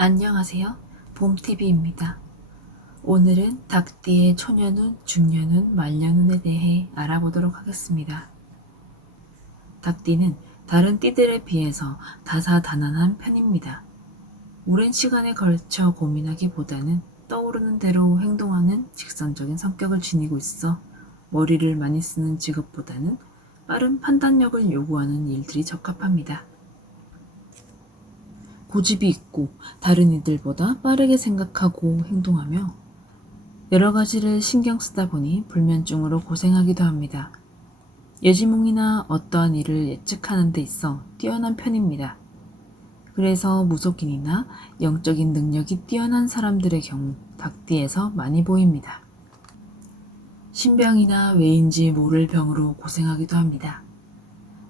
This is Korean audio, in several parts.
안녕하세요. 봄TV입니다. 오늘은 닭띠의 초년운, 중년운, 말년운에 대해 알아보도록 하겠습니다. 닭띠는 다른 띠들에 비해서 다사다난한 편입니다. 오랜 시간에 걸쳐 고민하기보다는 떠오르는 대로 행동하는 직선적인 성격을 지니고 있어 머리를 많이 쓰는 직업보다는 빠른 판단력을 요구하는 일들이 적합합니다. 고집이 있고 다른 이들보다 빠르게 생각하고 행동하며 여러 가지를 신경 쓰다 보니 불면증으로 고생하기도 합니다. 예지몽이나 어떠한 일을 예측하는 데 있어 뛰어난 편입니다. 그래서 무속인이나 영적인 능력이 뛰어난 사람들의 경우 닭띠에서 많이 보입니다. 신병이나 왜인지 모를 병으로 고생하기도 합니다.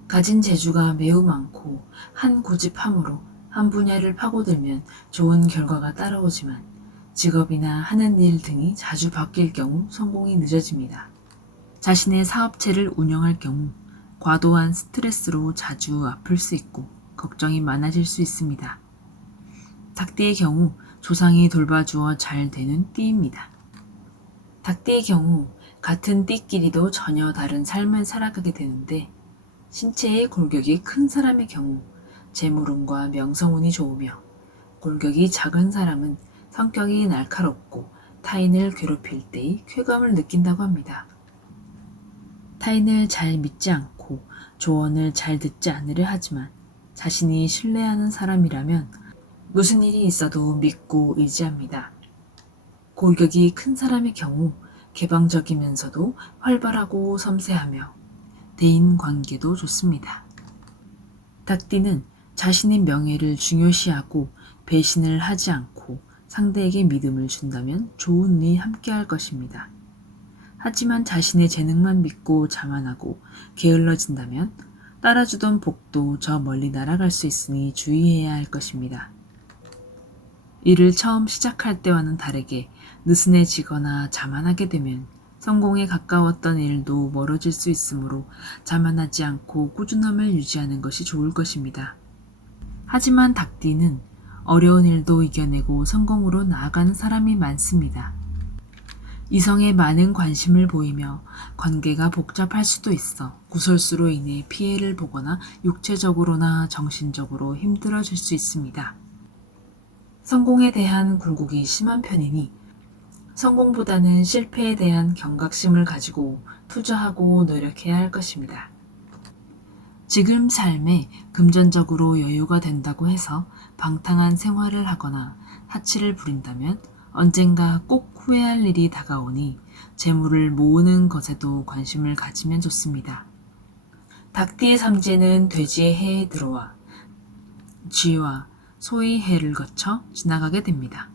가진 재주가 매우 많고 한 고집함으로 한 분야를 파고들면 좋은 결과가 따라오지만 직업이나 하는 일 등이 자주 바뀔 경우 성공이 늦어집니다. 자신의 사업체를 운영할 경우 과도한 스트레스로 자주 아플 수 있고 걱정이 많아질 수 있습니다. 닭띠의 경우 조상이 돌봐주어 잘 되는 띠입니다. 닭띠의 경우 같은 띠끼리도 전혀 다른 삶을 살아가게 되는데 신체의 골격이 큰 사람의 경우 재물운과 명성운이 좋으며 골격이 작은 사람은 성격이 날카롭고 타인을 괴롭힐 때의 쾌감을 느낀다고 합니다. 타인을 잘 믿지 않고 조언을 잘 듣지 않으려 하지만 자신이 신뢰하는 사람이라면 무슨 일이 있어도 믿고 의지합니다. 골격이 큰 사람의 경우 개방적이면서도 활발하고 섬세하며 대인 관계도 좋습니다. 닭띠는 자신의 명예를 중요시하고 배신을 하지 않고 상대에게 믿음을 준다면 좋은 일이 함께할 것입니다. 하지만 자신의 재능만 믿고 자만하고 게을러진다면 따라주던 복도 저 멀리 날아갈 수 있으니 주의해야 할 것입니다. 일을 처음 시작할 때와는 다르게 느슨해지거나 자만하게 되면 성공에 가까웠던 일도 멀어질 수 있으므로 자만하지 않고 꾸준함을 유지하는 것이 좋을 것입니다. 하지만 닭띠는 어려운 일도 이겨내고 성공으로 나아가는 사람이 많습니다. 이성에 많은 관심을 보이며 관계가 복잡할 수도 있어 구설수로 인해 피해를 보거나 육체적으로나 정신적으로 힘들어질 수 있습니다. 성공에 대한 굴곡이 심한 편이니 성공보다는 실패에 대한 경각심을 가지고 투자하고 노력해야 할 것입니다. 지금 삶에 금전적으로 여유가 된다고 해서 방탕한 생활을 하거나 사치를 부린다면 언젠가 꼭 후회할 일이 다가오니 재물을 모으는 것에도 관심을 가지면 좋습니다. 닭띠의 삼재는 돼지의 해에 들어와 쥐와 소의 해를 거쳐 지나가게 됩니다.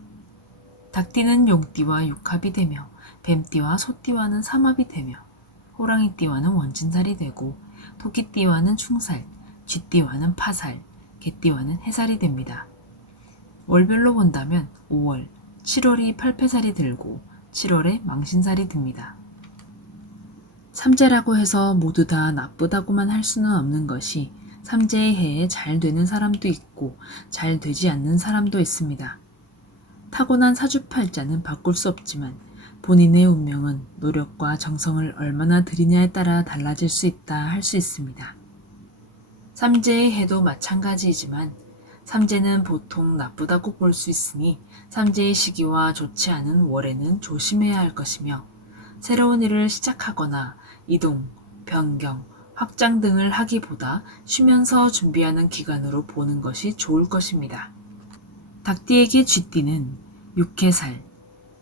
닭띠는 용띠와 육합이 되며 뱀띠와 소띠와는 삼합이 되며 호랑이띠와는 원진살이 되고 토끼띠와는 충살, 쥐띠와는 파살, 개띠와는 해살이 됩니다. 월별로 본다면 5월, 7월이 팔패살이 들고 7월에 망신살이 듭니다. 삼재라고 해서 모두 다 나쁘다고만 할 수는 없는 것이 삼재의 해에 잘 되는 사람도 있고 잘 되지 않는 사람도 있습니다. 타고난 사주팔자는 바꿀 수 없지만 본인의 운명은 노력과 정성을 얼마나 들이냐에 따라 달라질 수 있다 할 수 있습니다. 삼재의 해도 마찬가지이지만 삼재는 보통 나쁘다고 볼 수 있으니 삼재의 시기와 좋지 않은 월에는 조심해야 할 것이며 새로운 일을 시작하거나 이동, 변경, 확장 등을 하기보다 쉬면서 준비하는 기간으로 보는 것이 좋을 것입니다. 닭띠에게 쥐띠는 육해살,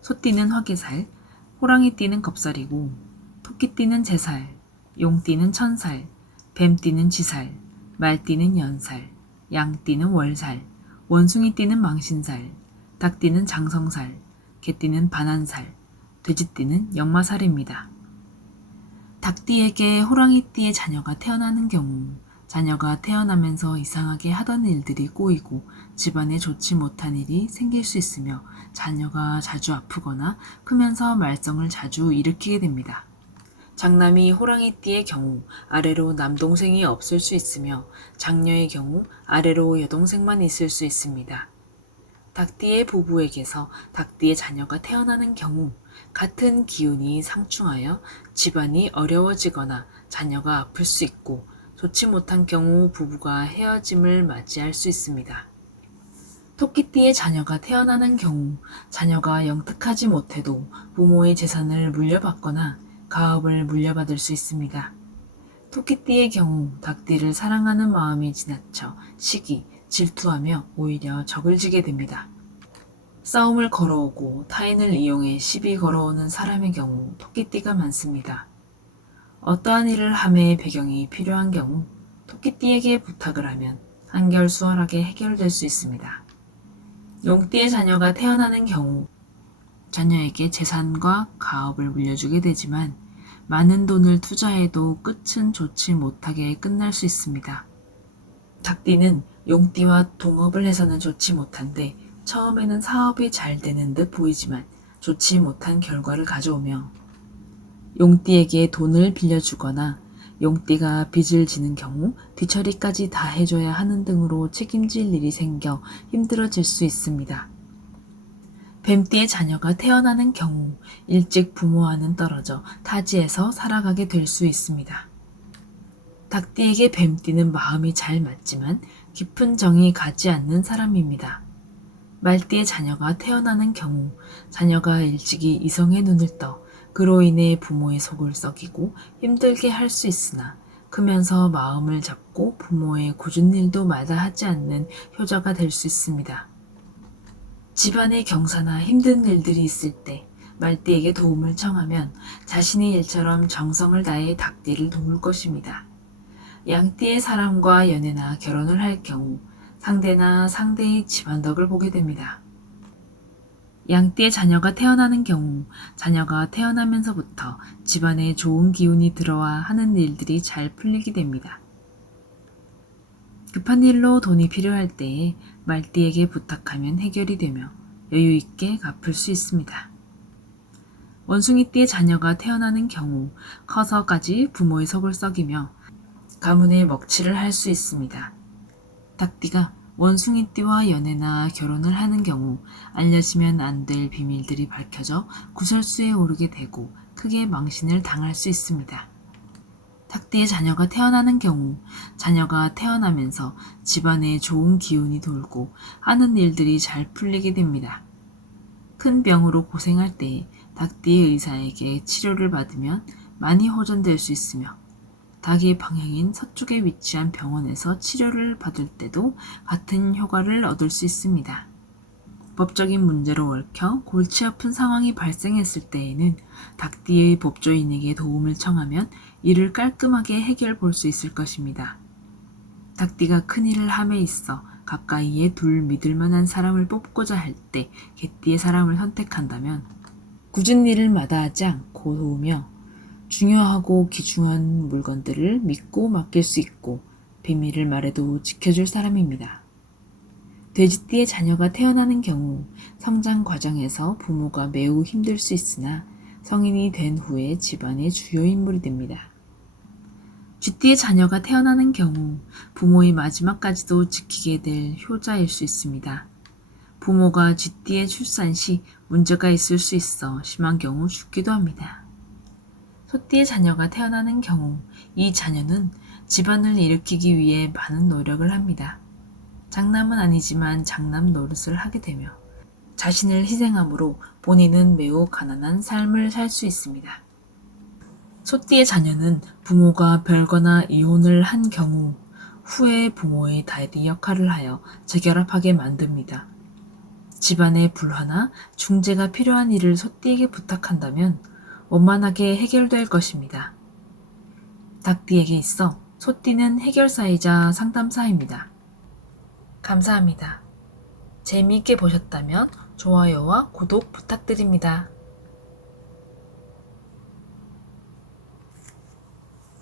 소띠는 화개살, 호랑이띠는 겁살이고 토끼띠는 재살, 용띠는 천살, 뱀띠는 지살, 말띠는 연살, 양띠는 월살, 원숭이띠는 망신살, 닭띠는 장성살, 개띠는 반한살, 돼지띠는 역마살입니다. 닭띠에게 호랑이띠의 자녀가 태어나는 경우 자녀가 태어나면서 이상하게 하던 일들이 꼬이고 집안에 좋지 못한 일이 생길 수 있으며 자녀가 자주 아프거나 크면서 말썽을 자주 일으키게 됩니다. 장남이 호랑이띠의 경우 아래로 남동생이 없을 수 있으며 장녀의 경우 아래로 여동생만 있을 수 있습니다. 닭띠의 부부에게서 닭띠의 자녀가 태어나는 경우 같은 기운이 상충하여 집안이 어려워지거나 자녀가 아플 수 있고 좋지 못한 경우 부부가 헤어짐을 맞이할 수 있습니다. 토끼띠의 자녀가 태어나는 경우 자녀가 영특하지 못해도 부모의 재산을 물려받거나 가업을 물려받을 수 있습니다. 토끼띠의 경우 닭띠를 사랑하는 마음이 지나쳐 시기, 질투하며 오히려 적을 지게 됩니다. 싸움을 걸어오고 타인을 이용해 시비 걸어오는 사람의 경우 토끼띠가 많습니다. 어떠한 일을 함의 배경이 필요한 경우 토끼띠에게 부탁을 하면 한결 수월하게 해결될 수 있습니다. 용띠의 자녀가 태어나는 경우 자녀에게 재산과 가업을 물려주게 되지만 많은 돈을 투자해도 끝은 좋지 못하게 끝날 수 있습니다. 닭띠는 용띠와 동업을 해서는 좋지 못한데 처음에는 사업이 잘 되는 듯 보이지만 좋지 못한 결과를 가져오며 용띠에게 돈을 빌려주거나 용띠가 빚을 지는 경우 뒤처리까지 다 해줘야 하는 등으로 책임질 일이 생겨 힘들어질 수 있습니다. 뱀띠의 자녀가 태어나는 경우 일찍 부모와는 떨어져 타지에서 살아가게 될 수 있습니다. 닭띠에게 뱀띠는 마음이 잘 맞지만 깊은 정이 가지 않는 사람입니다. 말띠의 자녀가 태어나는 경우 자녀가 일찍이 이성의 눈을 떠 그로 인해 부모의 속을 썩이고 힘들게 할 수 있으나 크면서 마음을 잡고 부모의 굳은 일도 마다하지 않는 효자가 될 수 있습니다. 집안의 경사나 힘든 일들이 있을 때 말띠에게 도움을 청하면 자신의 일처럼 정성을 다해 닭띠를 도울 것입니다. 양띠의 사람과 연애나 결혼을 할 경우 상대나 상대의 집안덕을 보게 됩니다. 양띠의 자녀가 태어나는 경우 자녀가 태어나면서부터 집안에 좋은 기운이 들어와 하는 일들이 잘 풀리게 됩니다. 급한 일로 돈이 필요할 때에 말띠에게 부탁하면 해결이 되며 여유 있게 갚을 수 있습니다. 원숭이띠의 자녀가 태어나는 경우 커서까지 부모의 속을 썩이며 가문의 먹칠을 할 수 있습니다. 닭띠가 원숭이띠와 연애나 결혼을 하는 경우 알려지면 안 될 비밀들이 밝혀져 구설수에 오르게 되고 크게 망신을 당할 수 있습니다. 닭띠의 자녀가 태어나는 경우 자녀가 태어나면서 집안에 좋은 기운이 돌고 하는 일들이 잘 풀리게 됩니다. 큰 병으로 고생할 때 닭띠의 의사에게 치료를 받으면 많이 호전될 수 있으며 닭의 방향인 서쪽에 위치한 병원에서 치료를 받을 때도 같은 효과를 얻을 수 있습니다. 법적인 문제로 얽혀 골치 아픈 상황이 발생했을 때에는 닭띠의 법조인에게 도움을 청하면 이를 깔끔하게 해결 볼 수 있을 것입니다. 닭띠가 큰일을 함에 있어 가까이에 둘 믿을 만한 사람을 뽑고자 할 때 개띠의 사람을 선택한다면 굳은 일을 마다하지 않고 도우며 중요하고 귀중한 물건들을 믿고 맡길 수 있고 비밀을 말해도 지켜줄 사람입니다. 돼지띠의 자녀가 태어나는 경우 성장 과정에서 부모가 매우 힘들 수 있으나 성인이 된 후에 집안의 주요 인물이 됩니다. 쥐띠의 자녀가 태어나는 경우 부모의 마지막까지도 지키게 될 효자일 수 있습니다. 부모가 쥐띠의 출산 시 문제가 있을 수 있어 심한 경우 죽기도 합니다. 소띠의 자녀가 태어나는 경우 이 자녀는 집안을 일으키기 위해 많은 노력을 합니다. 장남은 아니지만 장남 노릇을 하게 되며 자신을 희생함으로 본인은 매우 가난한 삶을 살 수 있습니다. 소띠의 자녀는 부모가 별거나 이혼을 한 경우 후에 부모의代理 역할을 하여 재결합하게 만듭니다. 집안의 불화나 중재가 필요한 일을 소띠에게 부탁한다면 원만하게 해결될 것입니다. 닭띠에게 있어 소띠는 해결사이자 상담사입니다. 감사합니다. 재미있게 보셨다면 좋아요와 구독 부탁드립니다.